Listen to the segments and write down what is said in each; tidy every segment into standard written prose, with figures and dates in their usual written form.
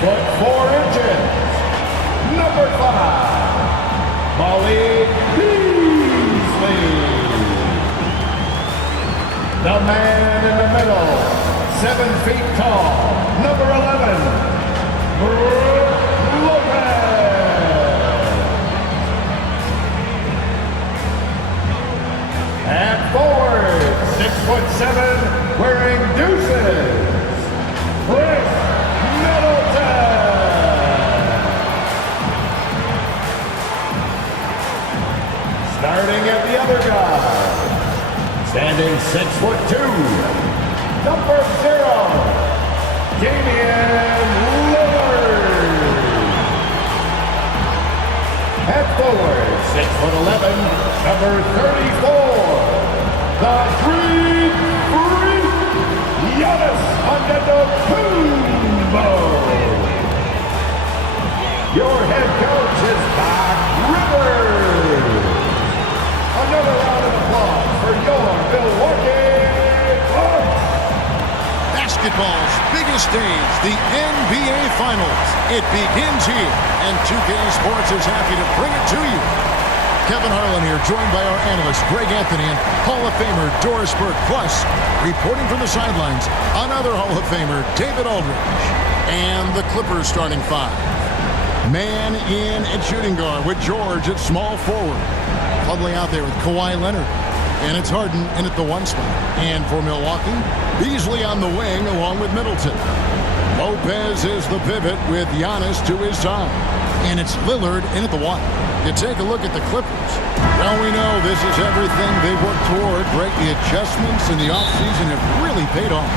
6'4", number 5, Molly Beasley. The man in the middle, 7 feet tall, number 11, Brooke Lopez. At forward, 6'7", wearing deuces, Chris Middleton. Starting at the other guy, standing 6'2", number 0, Damian Lillard. At forward, 6'11", number 34, the Greek Freak, Giannis Antetokounmpo. Your head coach is Doc Rivers. Another round of applause for your Milwaukee Bucks. Basketball's biggest stage, the NBA Finals. It begins here, and 2K Sports is happy to bring it to you. Kevin Harlan here, joined by our analyst Greg Anthony and Hall of Famer Doris Burke. Plus, reporting from the sidelines, another Hall of Famer, David Aldridge. And the Clippers starting 5. Man in at shooting guard with George at small forward. Fumbling out there with Kawhi Leonard. And it's Harden in at the 1 spot. And for Milwaukee, Beasley on the wing along with Middleton. Lopez is the pivot with Giannis to his side. And it's Lillard in at the 1. You take a look at the Clippers. Well, we know this is everything they worked toward, right? The adjustments in the offseason have really paid off.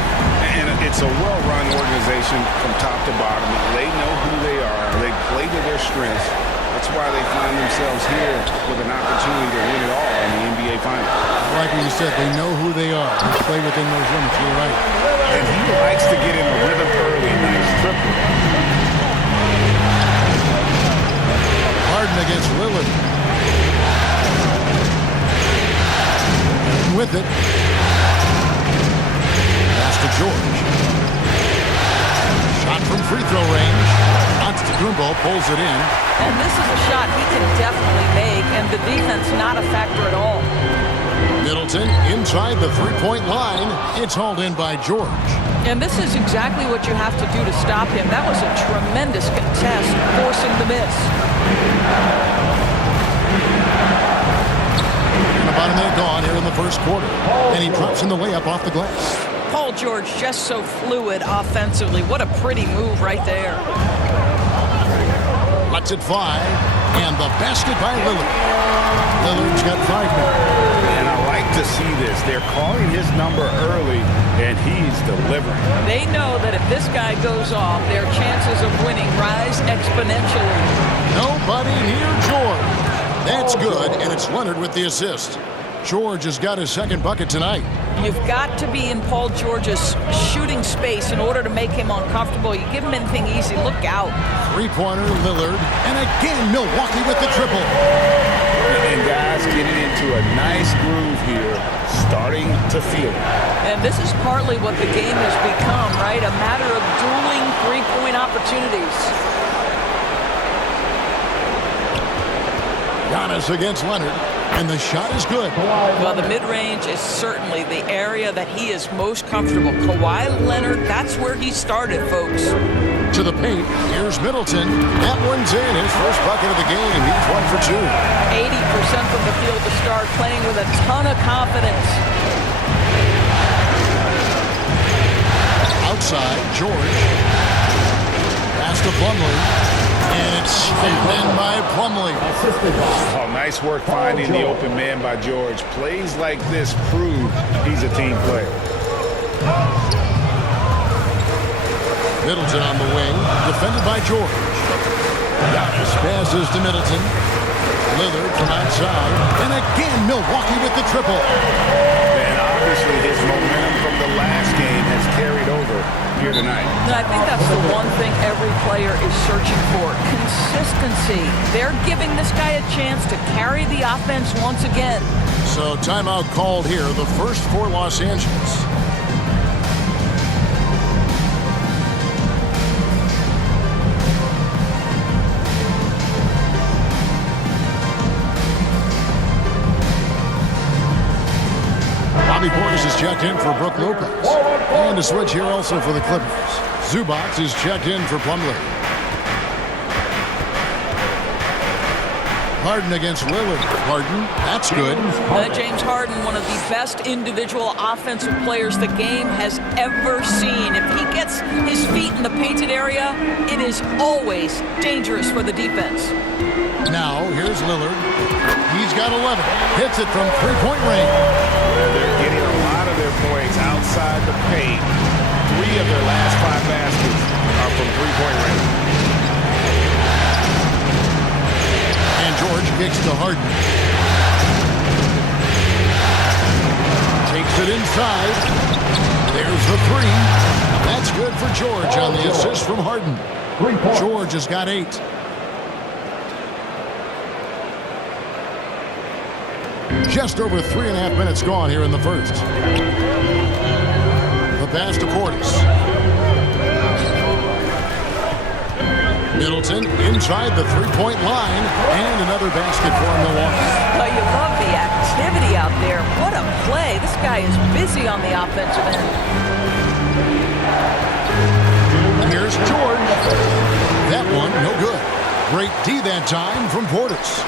And it's a well-run organization from top to bottom. They know who they are. They play to their strengths. That's why they find themselves here with an opportunity to win it all in the NBA Finals. Like you said, they know who they are. They play within those limits. You're right. And he likes to get in the rhythm early. Nice triple. Harden against Lillard. With it. Pass to George. Shot from free throw range. Antetokounmpo pulls it in. And this is a shot he can definitely make, and the defense not a factor at all. Middleton inside the three-point line. It's hauled in by George. And this is exactly what you have to do to stop him. That was a tremendous contest, forcing the miss. And about a minute gone here in the first quarter. And he drops in the layup off the glass. Paul George just so fluid offensively. What a pretty move right there. Lets it fly. And the basket by Lillard. Lillard's got 5 now. And I like to see this. They're calling his number early, and he's delivering. They know that if this guy goes off, their chances of winning rise exponentially. Nobody near George. That's good, and it's Leonard with the assist. George has got his second bucket tonight. You've got to be in Paul George's shooting space in order to make him uncomfortable. You give him anything easy, look out. Three-pointer, Lillard, and again Milwaukee with the triple. And guys getting into a nice groove here, starting to feel it. And this is partly what the game has become, right? A matter of dueling three-point opportunities. Giannis against Leonard, and the shot is good. Well, the mid-range is certainly the area that he is most comfortable. Kawhi Leonard, that's where he started, folks. To the paint, here's Middleton. That one's in, his first bucket of the game. He's 1 for 2. 80% from the field to start, playing with a ton of confidence. Outside, George. Pass to Plumlee. And it's in by Plumlee. Oh, nice work finding the open man by George. Plays like this prove he's a team player. Middleton on the wing, defended by George. Giannis passes to Middleton. Lillard from outside. And again, Milwaukee with the triple. And obviously his momentum from the last game has carried over here tonight. And I think that's the one thing every player is searching for. Consistency. They're giving this guy a chance to carry the offense once again. So timeout called here, the first for Los Angeles. checked in for Brook Lopez. And a switch here also for the Clippers. Zubac is checked in for Plumlee. Harden against Lillard. Harden, that's good. James Harden, one of the best individual offensive players the game has ever seen. If he gets his feet in the painted area, it is always dangerous for the defense. Now, here's Lillard. He's got 11. Hits it from three-point range. They're getting a lot of their points outside the paint. 3 of their last 5 baskets are from three-point range. And George kicks to Harden. Takes it inside. There's the 3. That's good for George on the assist from Harden. George has got 8. Just over 3.5 minutes gone here in the first. The pass to Portis. Middleton inside the three-point line, and another basket for Milwaukee. Well, you love the activity out there. What a play. This guy is busy on the offensive end. Here's George. That one, no good. Great D that time from Portis.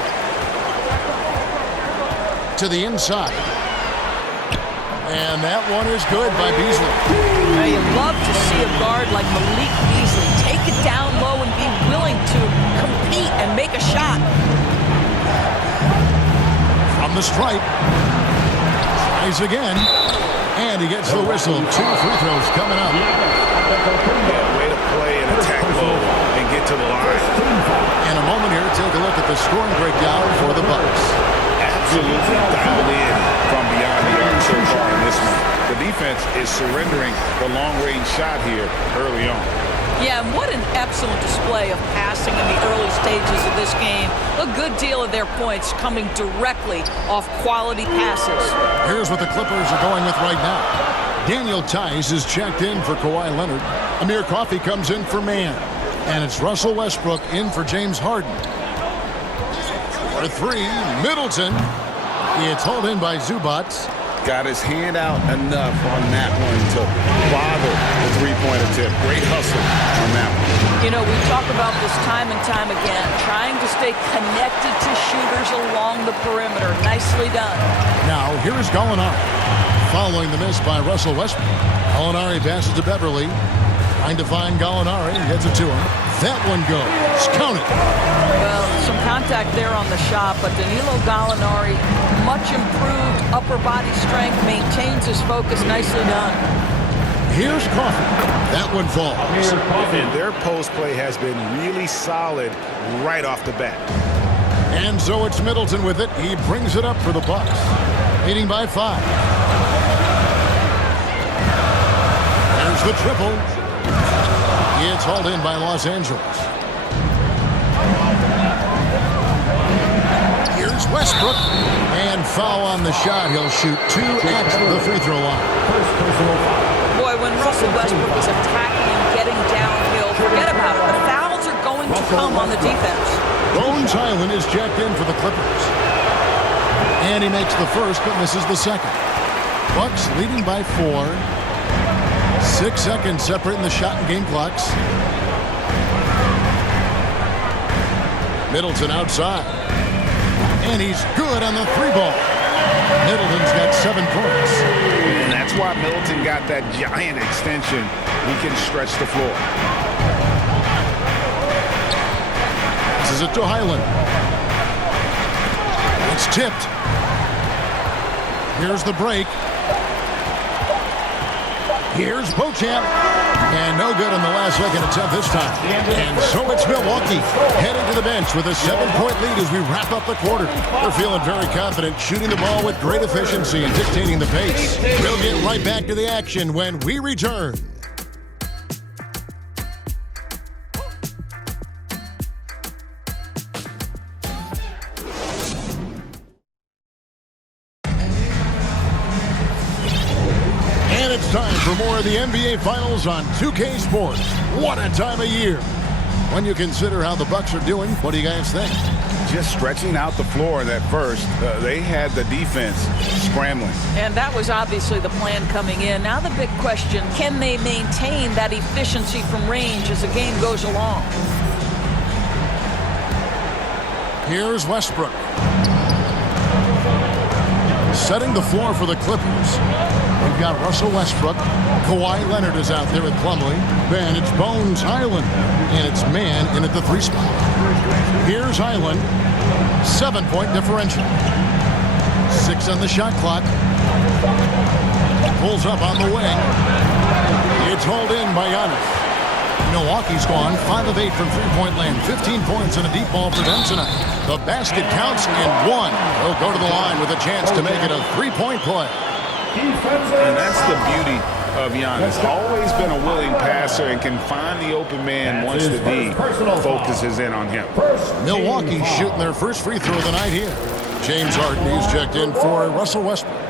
To the inside. And that one is good by Beasley. Now, you love to see a guard like Malik Beasley take it down low and be willing to compete and make a shot. From the stripe. Tries again. And he gets the whistle. 2 free throws coming up. Yeah, way to play and attack low and get to the line. In a moment here, take a look at the scoring breakdown for the Bucks. Absolutely dialed in from beyond the arc so far in this one. The defense is surrendering the long-range shot here early on. Yeah, and what an excellent display of passing in the early stages of this game. A good deal of their points coming directly off quality passes. Here's what the Clippers are going with right now. Daniel Tice is checked in for Kawhi Leonard. Amir Coffey comes in for Mann. And it's Russell Westbrook in for James Harden. For 3, Middleton. It's hauled in by Zubac. Got his hand out enough on that one to bother the three-point attempt. Great hustle on that one. You know, we talk about this time and time again, trying to stay connected to shooters along the perimeter. Nicely done. Now, here's Gallinari. Following the miss by Russell Westbrook. Gallinari passes to Beverly. Trying to find Gallinari. Gets it to him. That one goes. Count it. Well, some contact there on the shot, but Danilo Gallinari, much improved upper body strength, maintains his focus. Nicely done. Here's Coffey. That one falls. And their post play has been really solid right off the bat. And so it's Middleton with it. He brings it up for the Bucks. Leading by 5. There's the triple. It's hauled in by Los Angeles. Here's Westbrook. And foul on the shot. He'll shoot 2 at the free throw line. Boy, when Russell Westbrook is attacking and getting downhill, forget about it. The fouls are going to come on the defense. Bones Highland is checked in for the Clippers. And he makes the first, but misses the second. Bucks leading by 4. 6 seconds separating the shot and game clocks. Middleton outside. And he's good on the 3-ball. Middleton's got 7 points. And that's why Middleton got that giant extension. He can stretch the floor. This is it to Highland. It's tipped. Here's the break. Here's Beauchamp. And no good on the last second attempt this time. And so it's Milwaukee heading to the bench with a 7-point lead as we wrap up the quarter. They're feeling very confident, shooting the ball with great efficiency and dictating the pace. We'll get right back to the action when we return. It's time for more of the NBA Finals on 2K Sports. What a time of year. When you consider how the Bucks are doing, what do you guys think? just stretching out the floor in that first. They had the defense scrambling. And that was obviously the plan coming in. Now the big question, can they maintain that efficiency from range as the game goes along? Here's Westbrook. Setting the floor for the Clippers. We've got Russell Westbrook. Kawhi Leonard is out there with Plumlee. Then it's Bones Highland. And it's man in at the 3 spot. Here's Highland. 7-point differential. 6 on the shot clock. Pulls up on the wing. It's hauled in by Giannis. Milwaukee's gone 5 of 8 from three-point land. 15 points and a deep ball for them tonight. The basket counts and 1. He'll go to the line with a chance to make it a 3-point play. And that's the beauty of Giannis. Always been a willing passer and can find the open man once the D focuses in on him. Milwaukee shooting their first free throw of the night here. James Harden, he's checked in for Russell Westbrook.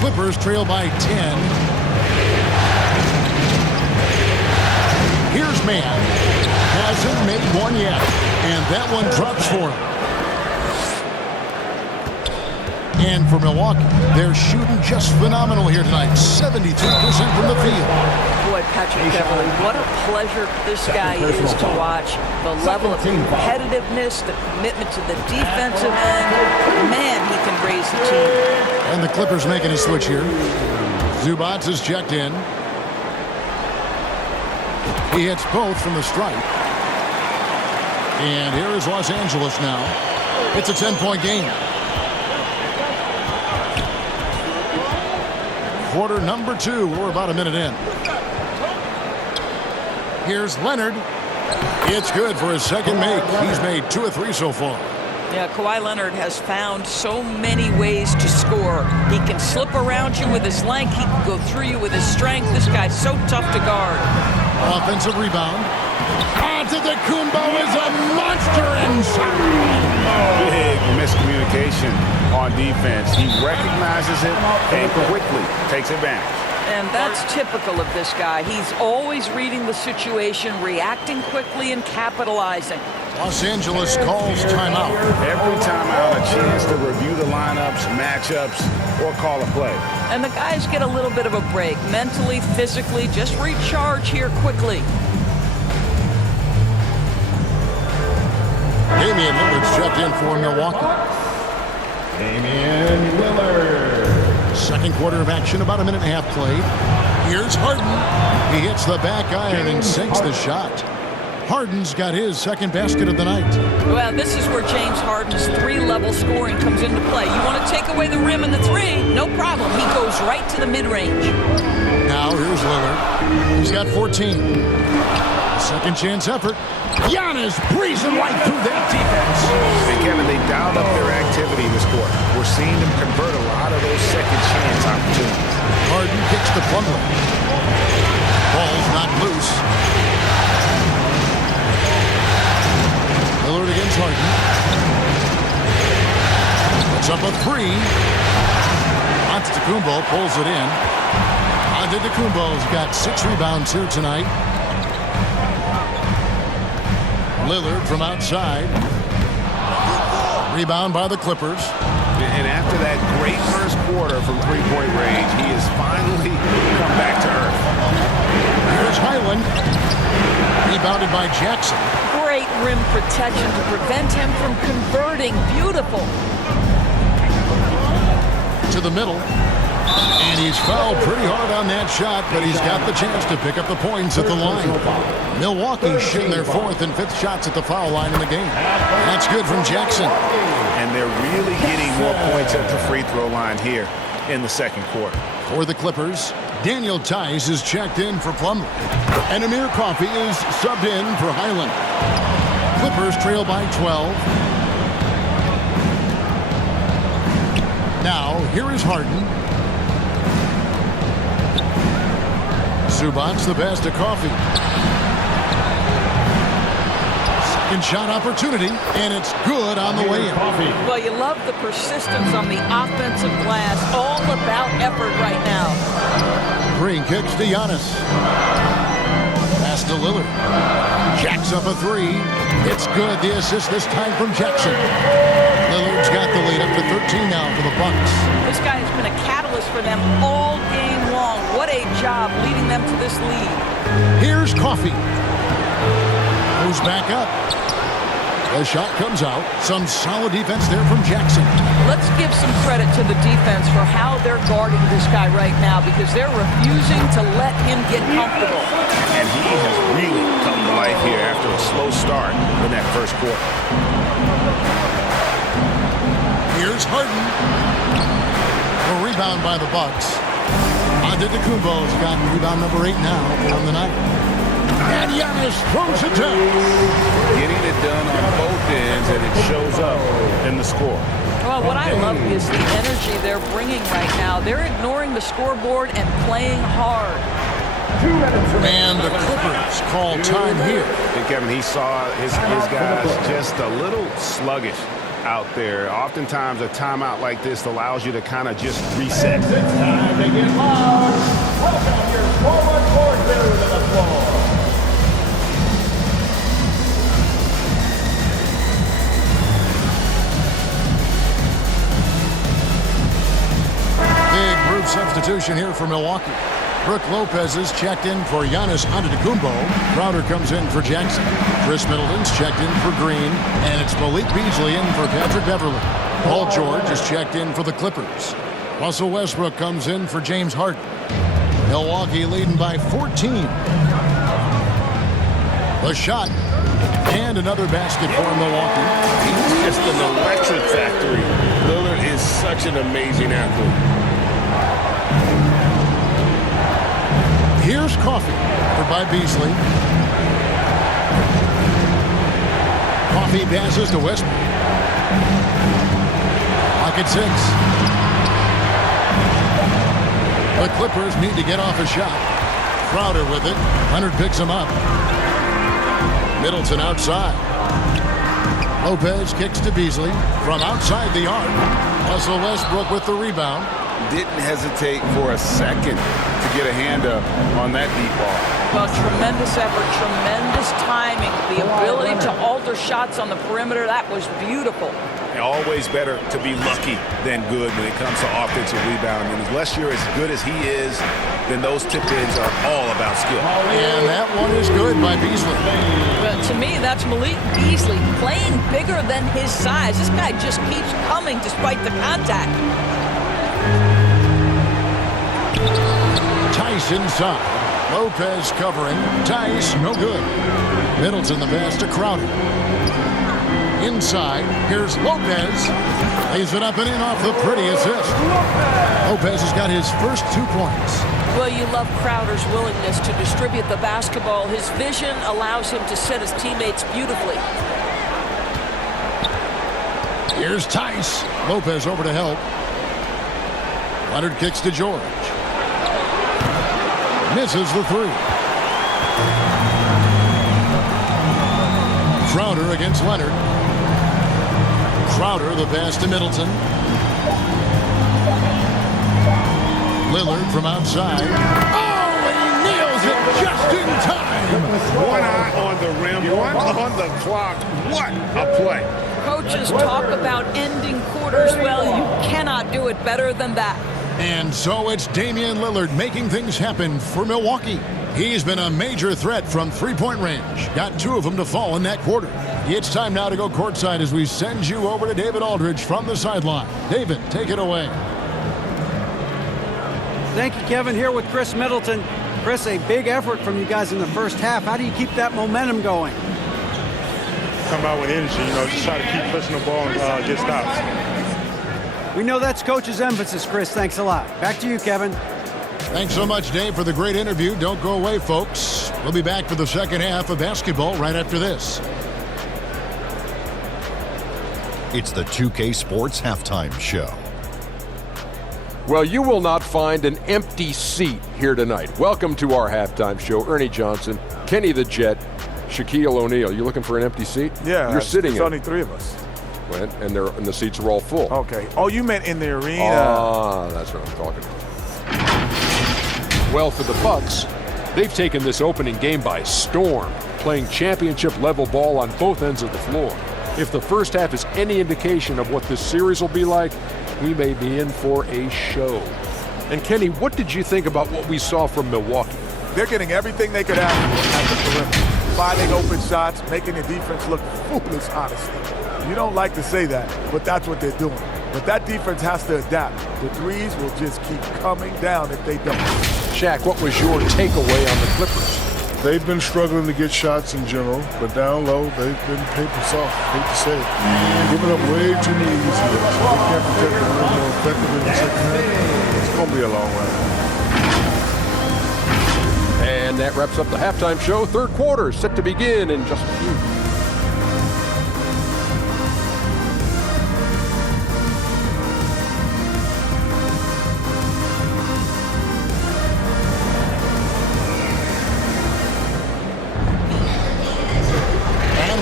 Clippers trail by 10. Here's man. Hasn't made one yet. And that one drops for him. And for Milwaukee, they're shooting just phenomenal here tonight. 73% from the field. Boy, Patrick Beverly, what a pleasure this guy is to watch. The level of competitiveness, the commitment to the defensive end. Man, he can raise the team. And the Clippers making a switch here. Zubac is checked in. He hits both from the stripe. And here is Los Angeles now. It's a 10-point game. Quarter number 2. We're about a minute in. Here's Leonard. It's good for his second make. He's made 2 of 3 so far. Yeah, Kawhi Leonard has found so many ways to score. He can slip around you with his length. He can go through you with his strength. This guy's so tough to guard. Offensive rebound. Antetokounmpo is a monster inside. Big miscommunication on defense. He recognizes it and quickly takes advantage. And that's typical of this guy. He's always reading the situation, reacting quickly, and capitalizing. Los Angeles calls timeout. Every timeout, a chance to review the lineups, matchups, or call a play. And the guys get a little bit of a break, mentally, physically, just recharge here quickly. Damian Lillard's checked in for Milwaukee. Damian Lillard. Second quarter of action, about a minute and a half played. Here's Harden. He hits the back iron and sinks the shot. Harden's got his second basket of the night. Well, this is where James Harden's 3-level scoring comes into play. You want to take away the rim and the 3, no problem. He goes right to the mid-range. Now here's Lillard. He's got 14. Second chance effort. Giannis breezing right through that defense. And Kevin, they dialed up their activity this quarter. We're seeing them convert a lot of those second chance opportunities. Harden kicks the Plumlee. Ball's not loose. Lillard against Harden. Puts up a 3. Antetokounmpo pulls it in. Antetokounmpo's got 6 rebounds here tonight. Lillard from outside. Rebound by the Clippers. And after that great first quarter from three-point range, he has finally come back to earth. Here's Highland. Rebounded by Jackson. Great rim protection to prevent him from converting. Beautiful. To the middle. And he's fouled pretty hard on that shot, but he's got the chance to pick up the points at the line. Milwaukee's shooting their 4th and 5th shots at the foul line in the game. That's good from Jackson. And they're really getting more points at the free throw line here in the second quarter. For the Clippers, Daniel Tice is checked in for Plumlee. And Amir Coffey is subbed in for Highland. Clippers trail by 12. Now, here is Harden. Zubac's the pass to Coffee. Second shot opportunity, and it's good on the way in. Well, you love the persistence on the offensive glass. All about effort right now. Green kicks to Giannis. Pass to Lillard. Jacks up a three. It's good. The assist this time from Jackson. Lillard's got the lead up to 13 now for the Bucks. This guy has been a catalyst for them all game long. What a job leading them to this lead. Here's Coffee. Goes back up. The shot comes out. Some solid defense there from Jackson. Let's give some credit to the defense for how they're guarding this guy right now because they're refusing to let him get comfortable. And he has really come to life here after a slow start in that first quarter. Here's Harden. A rebound by the Bucks. Antetokounmpo's got rebound number 8 now on the night. And Giannis throws it down. Getting it done on both ends, and it shows up in the score. Well, what I love is the energy they're bringing right now. They're ignoring the scoreboard and playing hard. And the Clippers call time here. And Kevin, he saw his guys just a little sluggish out there. Oftentimes a timeout like this allows you to kind of just reset. It's time to get loud. Welcome your forward coordinator to the floor. Big group substitution here for Milwaukee. Brook Lopez is checked in for Giannis Antetokounmpo. Crowder comes in for Jackson. Chris Middleton's checked in for Green. And it's Malik Beasley in for Patrick Beverley. Paul George is checked in for the Clippers. Russell Westbrook comes in for James Harden. Milwaukee leading by 14. The shot. And another basket for Milwaukee. He's just an electric factory. Lillard is such an amazing athlete. Here's Coffee for by Beasley. Coffee passes to Westbrook. Pocket 6. The Clippers need to get off a shot. Crowder with it. Leonard picks him up. Middleton outside. Lopez kicks to Beasley from outside the arc. Russell Westbrook with the rebound. Didn't hesitate for a second to get a hand up on that deep ball. Well, tremendous effort, tremendous timing, the ability to alter shots on the perimeter. That was beautiful. Always better to be lucky than good when it comes to offensive rebounding. Unless you're as good as he is, then those tip-ins are all about skill. And that one is good by Beasley. But to me, that's Malik Beasley playing bigger than his size. This guy just keeps coming despite the contact. Tice inside. Lopez covering. Tice, no good. Middleton the pass to Crowder. Inside, here's Lopez. Lays it up and in off the pretty assist. Lopez has got his first 2 points. Well, you love Crowder's willingness to distribute the basketball. His vision allows him to set his teammates beautifully. Here's Tice. Lopez over to help. Leonard kicks to George. Misses the 3. Crowder against Leonard. Crowder the pass to Middleton. Lillard from outside. Oh, he nails it just in time. One eye on the rim, one on the clock. What a play. Coaches talk about ending quarters. Well, you cannot do it better than that. And so it's Damian Lillard making things happen for Milwaukee. He's been a major threat from three-point range. Got 2 of them to fall in that quarter. It's time now to go courtside as we send you over to David Aldridge from the sideline. David, take it away. Thank you, Kevin. Here with Chris Middleton. Chris, a big effort from you guys in the first half. How do you keep that momentum going? Come out with energy, just try to keep pushing the ball and get stops. We know that's Coach's emphasis, Chris. Thanks a lot. Back to you, Kevin. Thanks so much, Dave, for the great interview. Don't go away, folks. We'll be back for the second half of basketball right after this. It's the 2K Sports Halftime Show. Well, you will not find an empty seat here tonight. Welcome to our halftime show. Ernie Johnson, Kenny the Jet, Shaquille O'Neal. You looking for an empty seat? Yeah, you're sitting. There's only 3 of us. And the seats are all full. Okay. Oh, you meant in the arena? Ah, that's what I'm talking about. Well, for the Bucks, they've taken this opening game by storm, playing championship-level ball on both ends of the floor. If the first half is any indication of what this series will be like, we may be in for a show. And Kenny, what did you think about what we saw from Milwaukee? They're getting everything they could ask for at the perimeter. Finding open shots, making the defense look foolish, honestly. You don't like to say that, but that's what they're doing. But that defense has to adapt. The threes will just keep coming down if they don't. Shaq, what was your takeaway on the Clippers? They've been struggling to get shots in general, but down low, they've been paper soft. Hate to say it. Giving up way too many easy looks. If they can't protect the rim more effectively in the second half, it's going to be a long run. And that wraps up the halftime show. Third quarter is set to begin in just a few.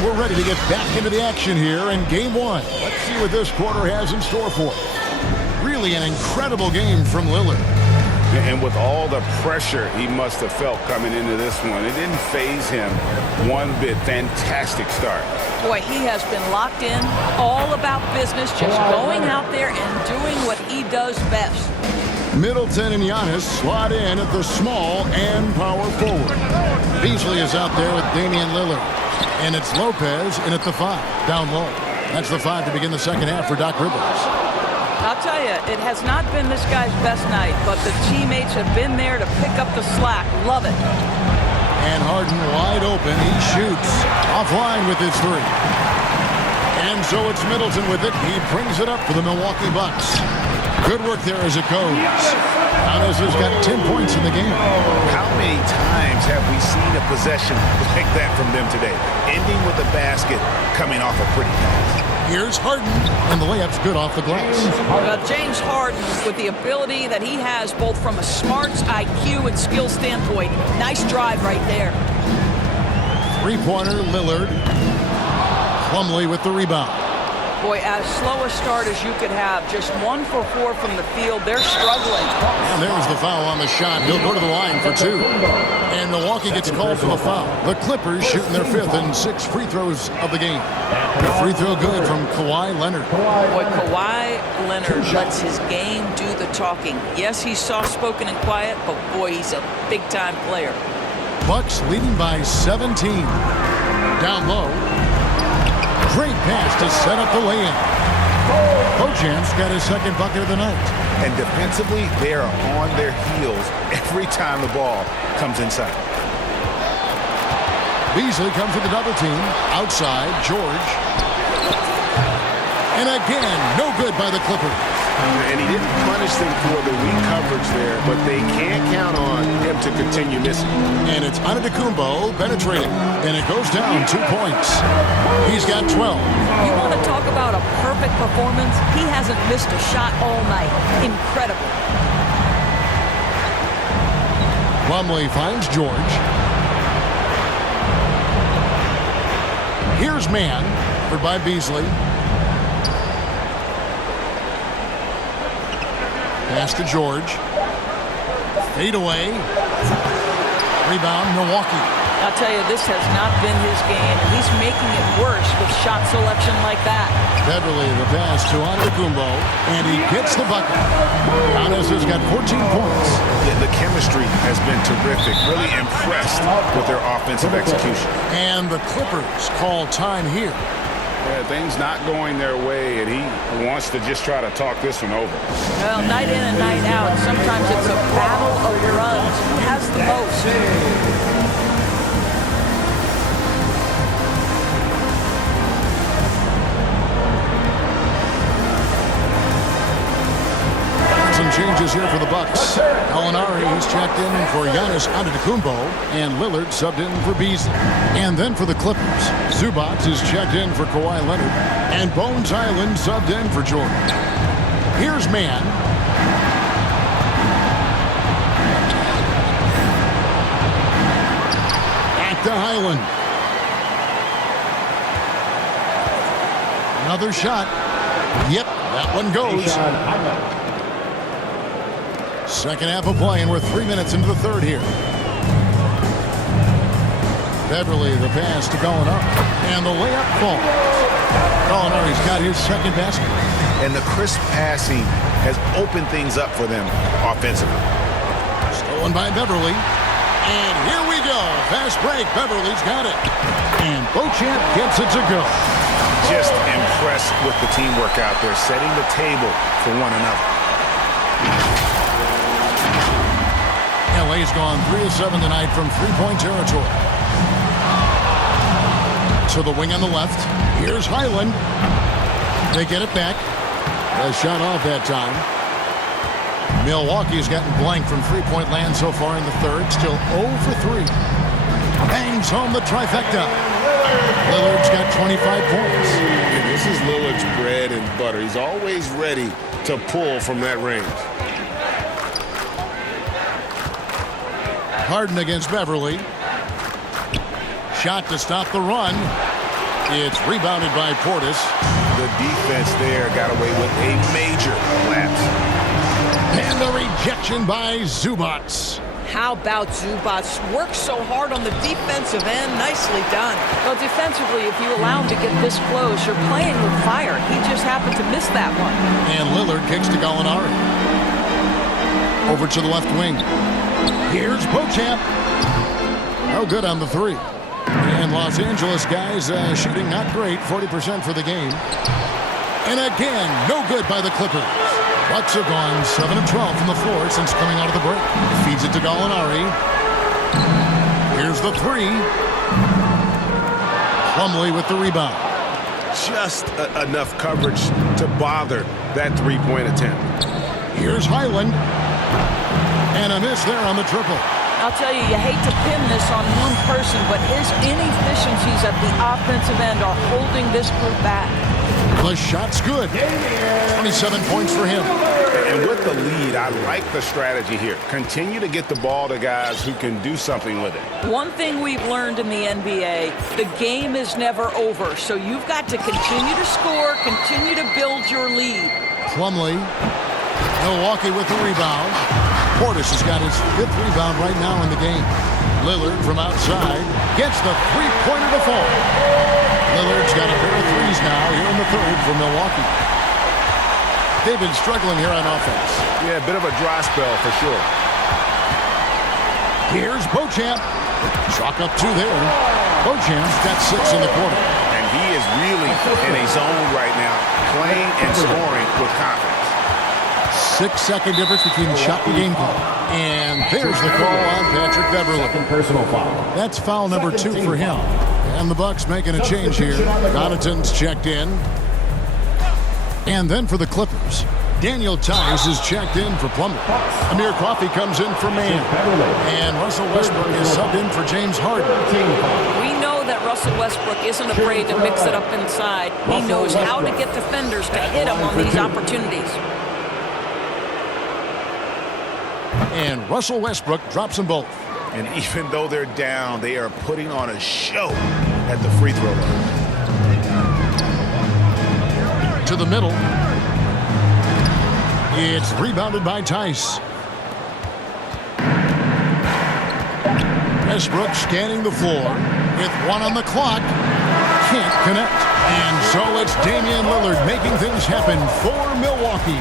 We're ready to get back into the action here in game 1. Let's see what this quarter has in store for us. Really an incredible game from Lillard. And with all the pressure he must have felt coming into this one, it didn't faze him one bit. Fantastic start. Boy, he has been locked in, all about business, just going out there and doing what he does best. Middleton and Giannis slot in at the small and power forward. Beasley is out there with Damian Lillard. And it's Lopez in at the 5, down low. That's the 5 to begin the second half for Doc Rivers. I'll tell you, it has not been this guy's best night, but the teammates have been there to pick up the slack. Love it. And Harden wide open. He shoots offline with his 3. And so it's Middleton with it. He brings it up for the Milwaukee Bucks. Good work there as it goes. Giannis has got 10 points in the game. How many times have we seen a possession like that from them today? Ending with a basket, coming off a pretty pass. Here's Harden, and the layup's good off the glass. James Harden, with the ability that he has both from a smarts, IQ, and skill standpoint, nice drive right there. Three-pointer, Lillard. Plumlee with the rebound. Boy, as slow a start as you could have. Just 1 for 4 from the field. They're struggling. And there's the foul on the shot. He'll go to the line for 2. And Milwaukee gets called for the foul. The Clippers shooting their 5th and 6th free throws of the game. The free throw good from Kawhi Leonard. Boy, Kawhi Leonard lets his game do the talking. Yes, he's soft-spoken and quiet, but boy, he's a big-time player. Bucks leading by 17. Down low. Great pass to set up the lay-in. Bojan's got his 2nd bucket of the night. And defensively, they are on their heels every time the ball comes inside. Beasley comes with a double team. Outside, George. And again, no good by the Clippers. And he didn't punish them for the weak coverage there, but they can't count on him to continue missing. And it's Antetokounmpo penetrating. And it goes down 2 points. He's got 12. You want to talk about a perfect performance? He hasn't missed a shot all night. Incredible. Plumlee finds George. Here's man, covered by Beasley. Pass to George. Fade away. Rebound, Milwaukee. I'll tell you, this has not been his game, and he's making it worse with shot selection like that. Beverly, the pass to Antetokounmpo, and he gets the bucket. Giannis has got 14 points. Yeah, the chemistry has been terrific. Really impressed with their offensive execution. And the Clippers call time here. Yeah, things not going their way, and he wants to just try to talk this one over. Well, night in and night out, sometimes it's a battle of runs. Who has the most? Some changes here for the Bucks. Gallinari, he's checked in for Giannis Antetokounmpo, and Lillard subbed in for Beasley. And then for the Clippers, Zubac is checked in for Kawhi Leonard, and Bones Island subbed in for Jordan. Here's man. Back to Highland. Another shot. Yep, that one goes. Second half of play, and we're 3 minutes into the third here. Beverly, the pass to Gallinari, and the layup falls. Gallinari's got his second basket. And the crisp passing has opened things up for them offensively. Stolen by Beverly. And here we go. Fast break. Beverly's got it. And Beauchamp gets it to go. Just impressed with the teamwork out there, setting the table for one another. LA's gone 3 of 7 tonight from three-point territory. To the wing on the left. Here's Highland. They get it back. A shot off that time. Milwaukee's gotten blank from three-point land so far in the third. Still 0 for 3. Bangs home the trifecta. Lillard's got 25 points. And this is Lillard's bread and butter. He's always ready to pull from that range. Harden against Beverly. Shot to stop the run. It's rebounded by Portis. The defense there got away with a major lapse. And the rejection by Zubats. How about Zubats? Works so hard on the defensive end. Nicely done. Well, defensively, if you allow him to get this close, you're playing with fire. He just happened to miss that one. And Lillard kicks to Gallinari. Over to the left wing. Here's Beauchamp. No good on the three. And Los Angeles guys shooting not great, 40% for the game. And again, no good by the Clippers. Bucks have gone 7 of 12 from the floor since coming out of the break. Feeds it to Gallinari. Here's the three. Plumlee with the rebound. Just enough coverage to bother that three-point attempt. Here's Highland. And a miss there on the triple. I'll tell you, you hate to pin this on one person, but his inefficiencies at the offensive end are holding this group back. The shot's good. 27 points for him. And with the lead, I like the strategy here. Continue to get the ball to guys who can do something with it. One thing we've learned in the NBA, the game is never over. So you've got to continue to score, continue to build your lead. Plumlee. Milwaukee with the rebound. Portis has got his 5th rebound right now in the game. Lillard from outside gets the three-pointer to fall. Lillard's got a pair of threes now here in the third for Milwaukee. They've been struggling here on offense. Yeah, a bit of a dry spell for sure. Here's Beauchamp. Chalk up 2 there. Beauchamp's got 6 in the quarter. And he is really in a zone right now, playing and scoring with confidence. 6-second difference between shot and game clock. And there's the call on Patrick Beverly. Personal foul. That's foul number 2 for him. And the Bucks making a change here. Connaughton's checked in. And then for the Clippers, Daniel Tice is checked in for Plumlee. Amir Coffey comes in for Mann. And Russell Westbrook is subbed in for James Harden. We know that Russell Westbrook isn't afraid to mix it up inside. He knows how to get defenders to hit him on these opportunities. And Russell Westbrook drops them both. And even though they're down, they are putting on a show at the free throw line. To the middle. It's rebounded by Tice. Westbrook scanning the floor with 1 on the clock. Can't connect. And so it's Damian Lillard making things happen for Milwaukee.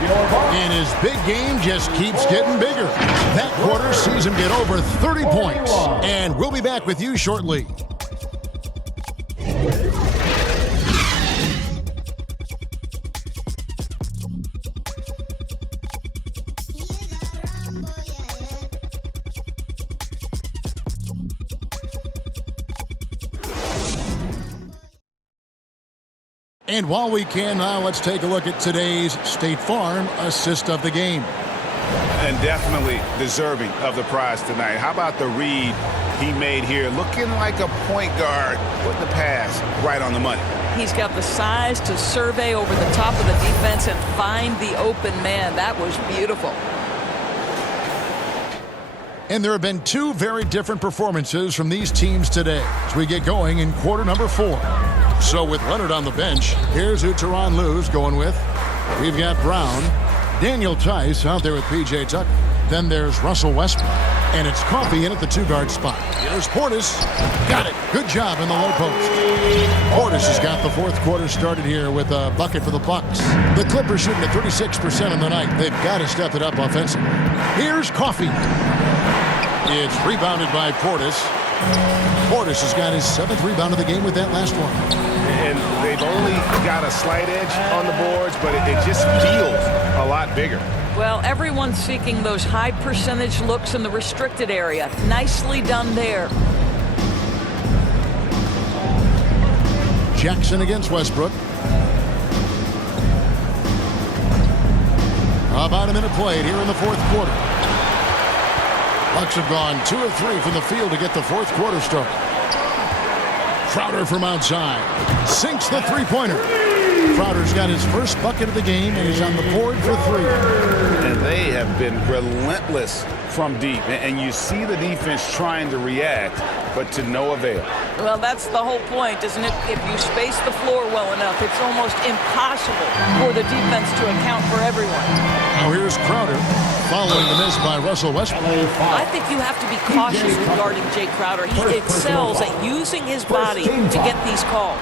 And his big game just keeps getting bigger. That quarter sees him get over 30 points. And we'll be back with you shortly. And while we can now, let's take a look at today's State Farm assist of the game. And definitely deserving of the prize tonight. How about the read he made here? Looking like a point guard, putting the pass right on the money. He's got the size to survey over the top of the defense and find the open man. That was beautiful. And there have been two very different performances from these teams today as we get going in quarter number 4. So with Leonard on the bench, here's who Tyronn Lue's going with. We've got Brown, Daniel Tice out there with P.J. Tucker. Then there's Russell Westbrook. And it's Coffey in at the 2-guard spot. Here's Portis. Got it. Good job in the low post. Portis has got the fourth quarter started here with a bucket for the Bucks. The Clippers shooting at 36% on the night. They've got to step it up offensively. Here's Coffey. It's rebounded by Portis. Portis has got his 7th rebound of the game with that last one. And they've only got a slight edge on the boards, but it just feels a lot bigger. Well, everyone's seeking those high percentage looks in the restricted area. Nicely done there. Jackson against Westbrook. About a minute played here in the fourth quarter. Bucks have gone 2 of 3 from the field to get the fourth quarter started. Crowder from outside. Sinks the three-pointer. Crowder's got his first bucket of the game, and he's on the board for 3. And they have been relentless from deep. And you see the defense trying to react, but to no avail. Well, that's the whole point, isn't it? If you space the floor well enough, it's almost impossible for the defense to account for everyone. Now here's Crowder, following the miss by Russell Westbrook. I think you have to be cautious regarding Jay Crowder. He excels at using his body to get these calls.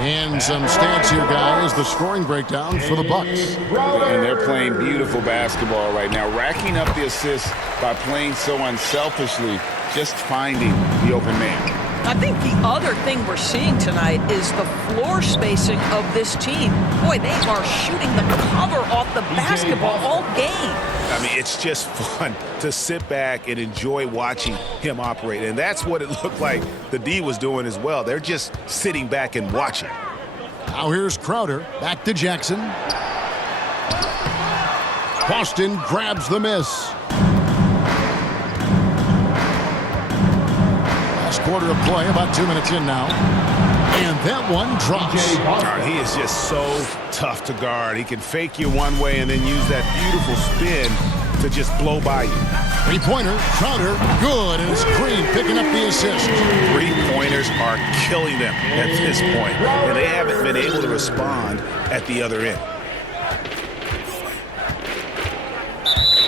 And some stats here, guys. The scoring breakdown for the Bucks. And they're playing beautiful basketball right now, racking up the assists by playing so unselfishly, just finding the open man. I think the other thing we're seeing tonight is the floor spacing of this team. Boy, they are shooting the cover off the basketball all game. I mean, it's just fun to sit back and enjoy watching him operate. And that's what it looked like the D was doing as well. They're just sitting back and watching. Now here's Crowder. Back to Jackson. Boston grabs the miss. Last quarter of play, about 2 minutes in now. And that one drops. He is just so tough to guard. He can fake you one way and then use that beautiful spin to just blow by you. Three-pointer, Crowder, good, and it's Green picking up the assist. Three-pointers are killing them at this point, and they haven't been able to respond at the other end.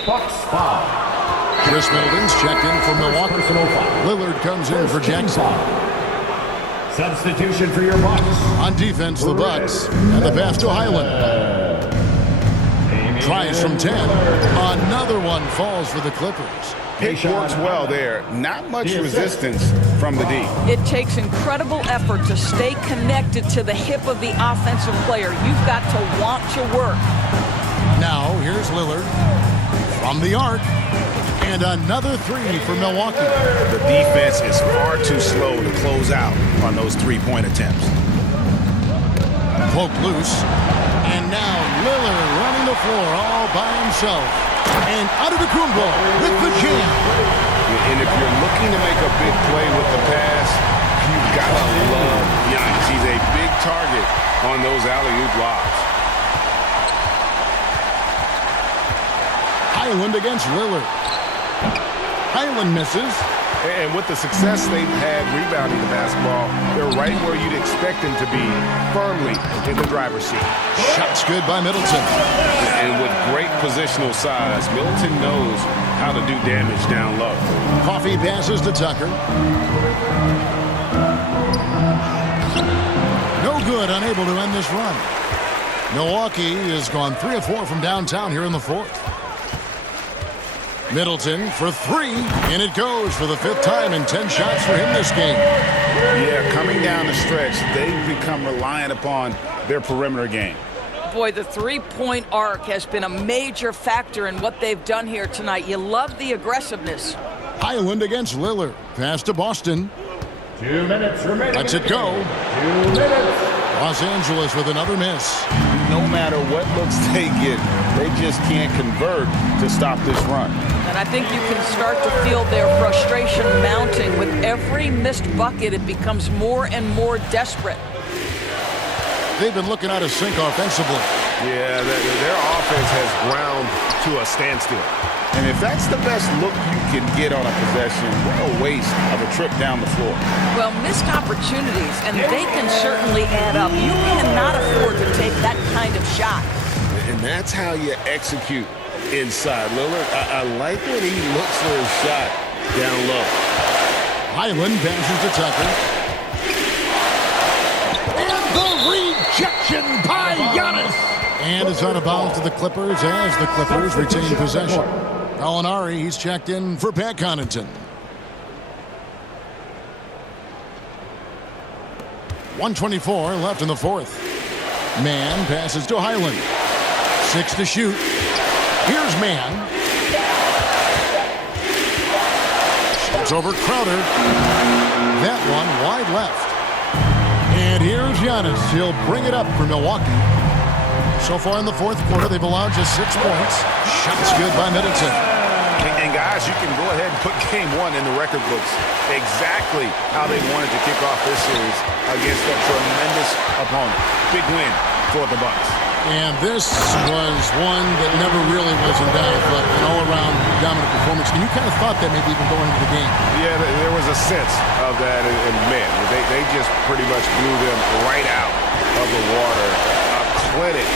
Bucks foul. Chris Middleton's checked in for Milwaukee. Lillard comes in for Jackson. Substitution for your Bucks. On defense, the Bucks, and the pass to Highland. Tries from 10. Another one falls for the Clippers. Pick works well there. Not much resistance from the D. It takes incredible effort to stay connected to the hip of the offensive player. You've got to want to work. Now, here's Lillard from the arc. And another 3 for Milwaukee. The defense is far too slow to close out on those three-point attempts. Poke loose. And now Lillard running the floor all by himself. And Antetokounmpo with the jam. And if you're looking to make a big play with the pass, you've got to love Giannis. He's a big target on those alley-oop lobs. Highland against Lillard. Highland misses. And with the success they've had rebounding the basketball, they're right where you'd expect them to be, firmly in the driver's seat. Shots good by Middleton. And with great positional size, Middleton knows how to do damage down low. Coffey passes to Tucker. No good, unable to end this run. Milwaukee has gone 3 of 4 from downtown here in the fourth. Middleton for 3, and it goes for the 5th time in 10 shots for him this game. Yeah, coming down the stretch, they've become reliant upon their perimeter game. Boy, the three-point arc has been a major factor in what they've done here tonight. You love the aggressiveness. Highland against Lillard. Pass to Boston. 2 minutes remaining. Lets it go. 2 minutes. Los Angeles with another miss. No matter what looks they get, they just can't convert to stop this run. And I think you can start to feel their frustration mounting. With every missed bucket, it becomes more and more desperate. They've been looking out of sync offensively. Yeah, their offense has ground to a standstill. And if that's the best look you can get on a possession, what a waste of a trip down the floor. Well, missed opportunities, and they can certainly add up. You cannot afford to take that kind of shot. And that's how you execute inside. Lillard, I like when he looks for his shot down low. Highland passes to Tucker. And the rejection by Giannis. And it's out of bounds to the Clippers as the Clippers retain possession. Gallinari, he's checked in for Pat Connaughton. 1:24 left in the fourth. Mann passes to Highland. 6 to shoot. Here's Mann. Shoots over Crowder. That one wide left. And here's Giannis. He'll bring it up for Milwaukee. So far in the fourth quarter, they've allowed just 6 points. Shots good by Middleton. And guys, you can go ahead and put game one in the record books. Exactly how they wanted to kick off this series against a tremendous opponent. Big win for the Bucks. And this was one that never really was in doubt, but an all-around dominant performance. And you kind of thought that maybe even going into the game. Yeah, there was a sense of that, and man, they just pretty much blew them right out of the water. Clinic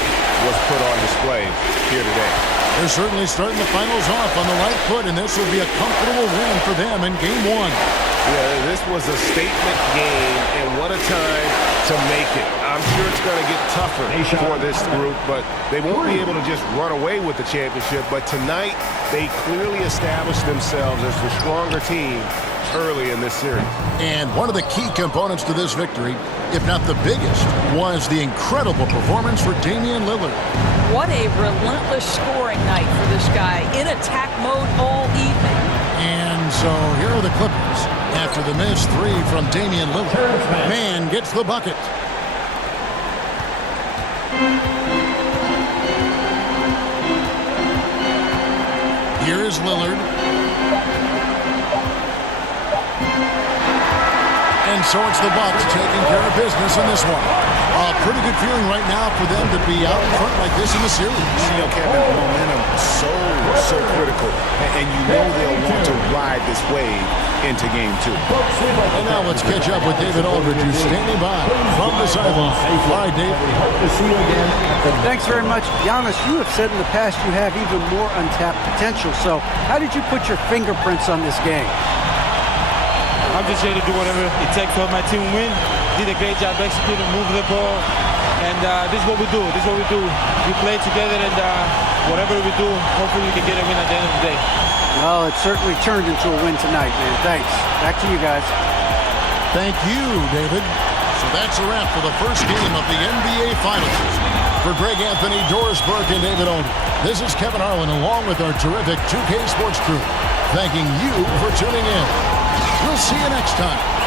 was put on display here today. They're certainly starting the finals off on the right foot, and this will be a comfortable win for them in game one. Yeah, this was a statement game, and what a time to make it. I'm sure it's going to get tougher for this group, but they won't be able to just run away with the championship. But tonight, they clearly established themselves as the stronger team early in this series. And one of the key components to this victory, if not the biggest, was the incredible performance for Damian Lillard. What a relentless scoring night for this guy, in attack mode all evening. And so here are the Clippers. After the missed 3 from Damian Lillard, Mann gets the bucket. Here is Lillard. And so it's the Bucks taking care of business in this one. A pretty good feeling right now for them to be out in front like this in the series. You know, Kevin, momentum so critical. And you know they'll want to ride this wave into game 2. And now let's catch up with David Aldridge, who's standing by from the sideline. Bye, Dave. Hope to see you again. Thanks very much. Giannis, you have said in the past you have even more untapped potential. So how did you put your fingerprints on this game? I'm just here to do whatever it takes to help my team win. Did a great job executing, moving the ball. And this is what we do. We play together, and whatever we do, hopefully we can get a win at the end of the day. Well, it certainly turned into a win tonight, man. Thanks. Back to you guys. Thank you, David. So that's a wrap for the first game of the NBA Finals. For Greg Anthony, Doris Burke, and David Aldridge, this is Kevin Harlan along with our terrific 2K Sports crew, thanking you for tuning in. We'll see you next time.